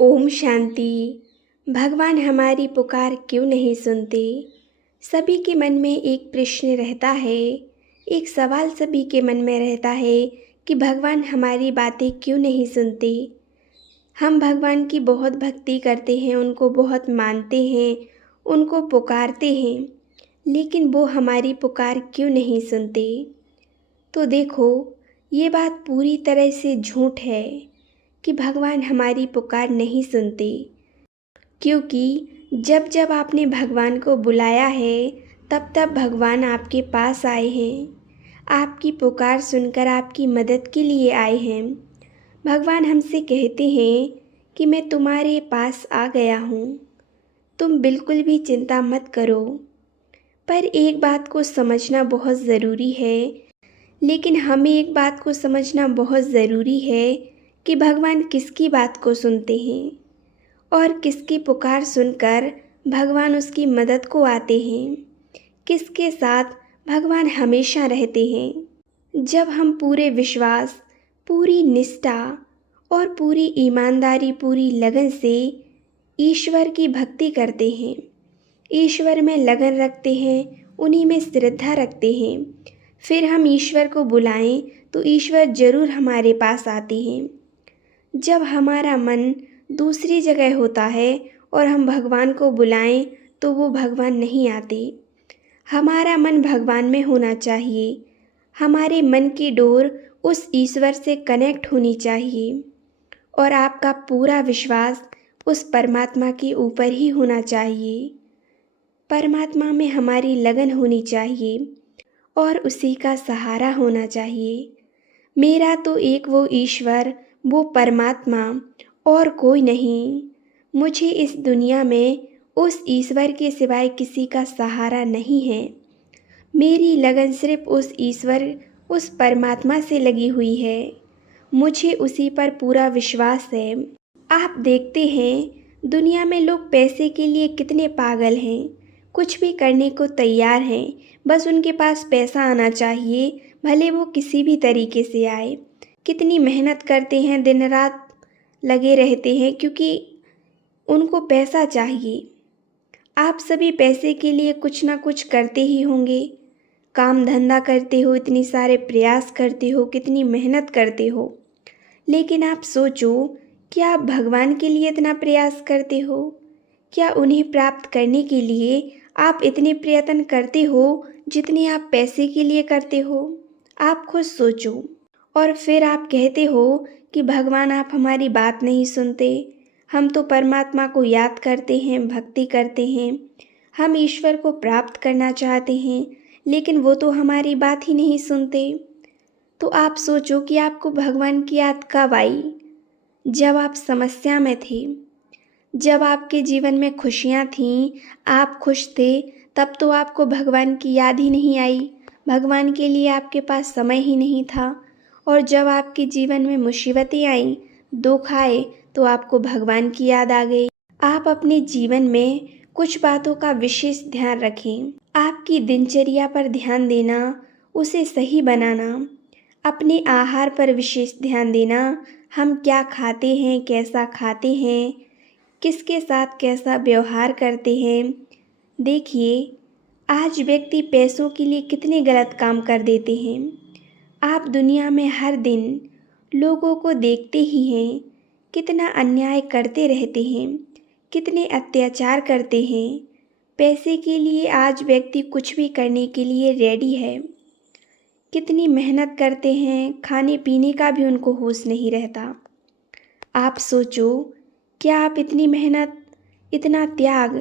ओम शांति। भगवान हमारी पुकार क्यों नहीं सुनते? सभी के मन में एक प्रश्न रहता है, एक सवाल सभी के मन में रहता है कि भगवान हमारी बातें क्यों नहीं सुनते। हम भगवान की बहुत भक्ति करते हैं, उनको बहुत मानते हैं, उनको पुकारते हैं, लेकिन वो हमारी पुकार क्यों नहीं सुनते? तो देखो, ये बात पूरी तरह से झूठ है कि भगवान हमारी पुकार नहीं सुनते, क्योंकि जब जब आपने भगवान को बुलाया है तब तब भगवान आपके पास आए हैं, आपकी पुकार सुनकर आपकी मदद के लिए आए हैं। भगवान हमसे कहते हैं कि मैं तुम्हारे पास आ गया हूँ, तुम बिल्कुल भी चिंता मत करो। पर एक बात को समझना बहुत ज़रूरी है, लेकिन हमें एक बात को समझना बहुत ज़रूरी है कि भगवान किसकी बात को सुनते हैं और किसकी पुकार सुनकर भगवान उसकी मदद को आते हैं, किसके साथ भगवान हमेशा रहते हैं। जब हम पूरे विश्वास, पूरी निष्ठा और पूरी ईमानदारी, पूरी लगन से ईश्वर की भक्ति करते हैं, ईश्वर में लगन रखते हैं, उन्हीं में श्रद्धा रखते हैं, फिर हम ईश्वर को बुलाएं तो ईश्वर ज़रूर हमारे पास आते हैं। जब हमारा मन दूसरी जगह होता है और हम भगवान को बुलाएं तो वो भगवान नहीं आते। हमारा मन भगवान में होना चाहिए, हमारे मन की डोर उस ईश्वर से कनेक्ट होनी चाहिए और आपका पूरा विश्वास उस परमात्मा के ऊपर ही होना चाहिए। परमात्मा में हमारी लगन होनी चाहिए और उसी का सहारा होना चाहिए। मेरा तो एक वो ईश्वर, वो परमात्मा और कोई नहीं। मुझे इस दुनिया में उस ईश्वर के सिवाय किसी का सहारा नहीं है। मेरी लगन सिर्फ उस ईश्वर, उस परमात्मा से लगी हुई है। मुझे उसी पर पूरा विश्वास है। आप देखते हैं दुनिया में लोग पैसे के लिए कितने पागल हैं, कुछ भी करने को तैयार हैं, बस उनके पास पैसा आना चाहिए, भले वो किसी भी तरीके से आए। कितनी मेहनत करते हैं, दिन रात लगे रहते हैं क्योंकि उनको पैसा चाहिए। आप सभी पैसे के लिए कुछ ना कुछ करते ही होंगे, काम धंधा करते हो, इतनी सारे प्रयास करते हो, कितनी मेहनत करते हो, लेकिन आप सोचो, क्या आप भगवान के लिए इतना प्रयास करते हो? क्या उन्हें प्राप्त करने के लिए आप इतने प्रयत्न करते हो जितने आप पैसे के लिए करते हो? आप खुद सोचो। और फिर आप कहते हो कि भगवान आप हमारी बात नहीं सुनते। हम तो परमात्मा को याद करते हैं, भक्ति करते हैं, हम ईश्वर को प्राप्त करना चाहते हैं, लेकिन वो तो हमारी बात ही नहीं सुनते। तो आप सोचो कि आपको भगवान की याद कब आई? जब आप समस्या में थे, जब आपके जीवन में खुशियाँ थीं, आप खुश थे, तब तो आपको भगवान की याद ही नहीं आई, भगवान के लिए आपके पास समय ही नहीं था। और जब आपके जीवन में मुसीबतें आईं, दुख आए, तो आपको भगवान की याद आ गई। आप अपने जीवन में कुछ बातों का विशेष ध्यान रखें। आपकी दिनचर्या पर ध्यान देना, उसे सही बनाना, अपने आहार पर विशेष ध्यान देना। हम क्या खाते हैं, कैसा खाते हैं, किसके साथ कैसा व्यवहार करते हैं। देखिए, आज व्यक्ति पैसों के लिए कितने गलत काम कर देते हैं। आप दुनिया में हर दिन लोगों को देखते ही हैं, कितना अन्याय करते रहते हैं, कितने अत्याचार करते हैं। पैसे के लिए आज व्यक्ति कुछ भी करने के लिए रेडी है। कितनी मेहनत करते हैं, खाने पीने का भी उनको होश नहीं रहता। आप सोचो, क्या आप इतनी मेहनत, इतना त्याग,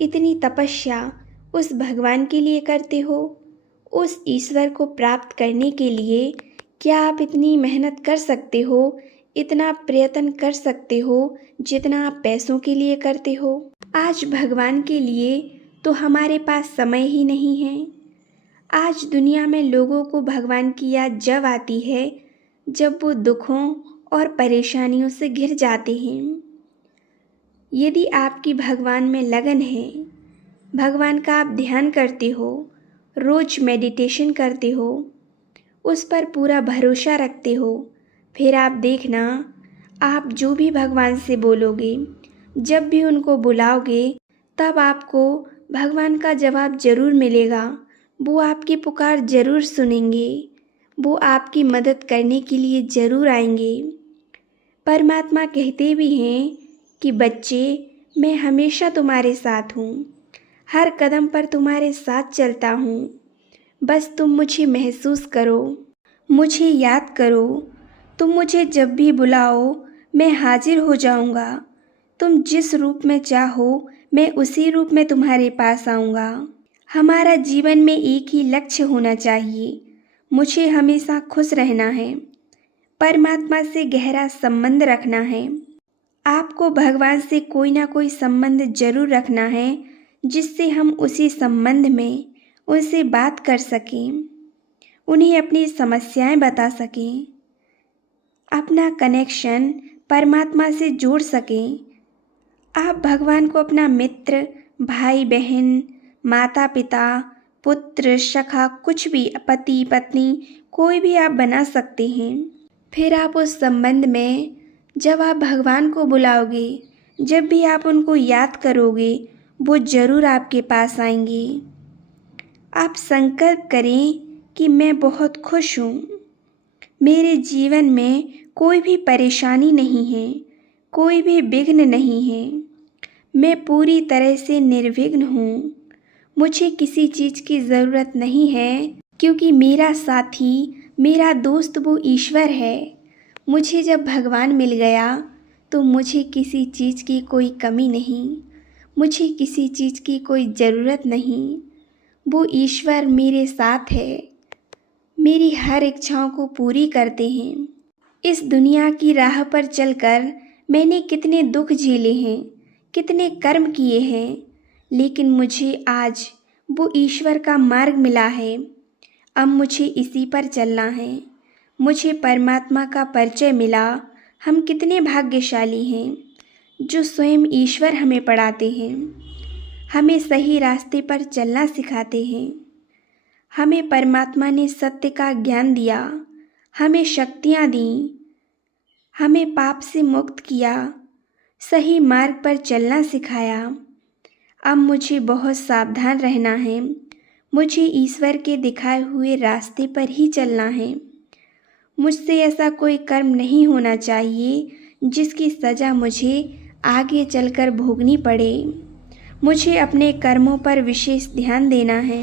इतनी तपस्या उस भगवान के लिए करते हो? उस ईश्वर को प्राप्त करने के लिए क्या आप इतनी मेहनत कर सकते हो, इतना प्रयत्न कर सकते हो जितना आप पैसों के लिए करते हो? आज भगवान के लिए तो हमारे पास समय ही नहीं है। आज दुनिया में लोगों को भगवान की याद जब आती है जब वो दुखों और परेशानियों से घिर जाते हैं। यदि आपकी भगवान में लगन है, भगवान का आप ध्यान करते हो, रोज़ मेडिटेशन करते हो, उस पर पूरा भरोसा रखते हो, फिर आप देखना आप जो भी भगवान से बोलोगे, जब भी उनको बुलाओगे, तब आपको भगवान का जवाब ज़रूर मिलेगा। वो आपकी पुकार ज़रूर सुनेंगे। वो आपकी मदद करने के लिए ज़रूर आएंगे। परमात्मा कहते भी हैं कि बच्चे, मैं हमेशा तुम्हारे साथ हूँ, हर कदम पर तुम्हारे साथ चलता हूँ। बस तुम मुझे महसूस करो, मुझे याद करो। तुम मुझे जब भी बुलाओ, मैं हाजिर हो जाऊँगा। तुम जिस रूप में चाहो, मैं उसी रूप में तुम्हारे पास आऊँगा। हमारा जीवन में एक ही लक्ष्य होना चाहिए, मुझे हमेशा खुश रहना है, परमात्मा से गहरा संबंध रखना है। आपको भगवान से कोई ना कोई संबंध जरूर रखना है, जिससे हम उसी संबंध में उनसे बात कर सकें, उन्हें अपनी समस्याएं बता सकें, अपना कनेक्शन परमात्मा से जोड़ सकें। आप भगवान को अपना मित्र, भाई बहन, माता पिता, पुत्र, सखा, कुछ भी, पति पत्नी, कोई भी आप बना सकते हैं। फिर आप उस संबंध में जब आप भगवान को बुलाओगे, जब भी आप उनको याद करोगे, वो ज़रूर आपके पास आएंगे। आप संकल्प करें कि मैं बहुत खुश हूँ, मेरे जीवन में कोई भी परेशानी नहीं है, कोई भी विघ्न नहीं है, मैं पूरी तरह से निर्विघ्न हूँ। मुझे किसी चीज़ की ज़रूरत नहीं है, क्योंकि मेरा साथी, मेरा दोस्त वो ईश्वर है। मुझे जब भगवान मिल गया तो मुझे किसी चीज़ की कोई कमी नहीं, मुझे किसी चीज़ की कोई ज़रूरत नहीं। वो ईश्वर मेरे साथ है, मेरी हर इच्छाओं को पूरी करते हैं। इस दुनिया की राह पर चलकर मैंने कितने दुख झेले हैं, कितने कर्म किए हैं, लेकिन मुझे आज वो ईश्वर का मार्ग मिला है। अब मुझे इसी पर चलना है। मुझे परमात्मा का परिचय मिला। हम कितने भाग्यशाली हैं, जो स्वयं ईश्वर हमें पढ़ाते हैं, हमें सही रास्ते पर चलना सिखाते हैं। हमें परमात्मा ने सत्य का ज्ञान दिया, हमें शक्तियाँ दीं, हमें पाप से मुक्त किया, सही मार्ग पर चलना सिखाया। अब मुझे बहुत सावधान रहना है, मुझे ईश्वर के दिखाए हुए रास्ते पर ही चलना है। मुझसे ऐसा कोई कर्म नहीं होना चाहिए जिसकी सज़ा मुझे आगे चलकर भोगनी पड़े। मुझे अपने कर्मों पर विशेष ध्यान देना है।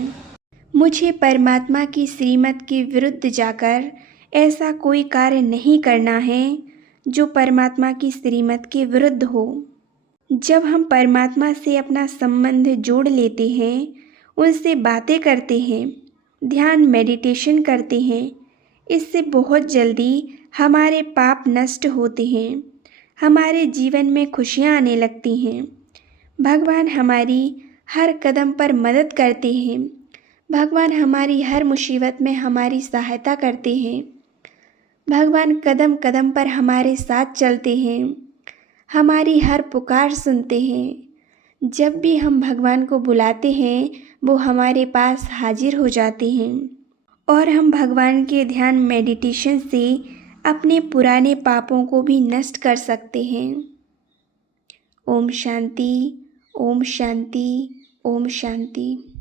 मुझे परमात्मा की श्रीमत के विरुद्ध जाकर ऐसा कोई कार्य नहीं करना है जो परमात्मा की श्रीमत के विरुद्ध हो। जब हम परमात्मा से अपना संबंध जोड़ लेते हैं, उनसे बातें करते हैं, ध्यान मेडिटेशन करते हैं, इससे बहुत जल्दी हमारे पाप नष्ट होते हैं, हमारे जीवन में खुशियाँ आने लगती हैं। भगवान हमारी हर कदम पर मदद करते हैं। भगवान हमारी हर मुसीबत में हमारी सहायता करते हैं। भगवान कदम कदम पर हमारे साथ चलते हैं, हमारी हर पुकार सुनते हैं। जब भी हम भगवान को बुलाते हैं, वो हमारे पास हाजिर हो जाते हैं और हम भगवान के ध्यान मेडिटेशन से अपने पुराने पापों को भी नष्ट कर सकते हैं। ओम शांति, ओम शांति, ओम शांति।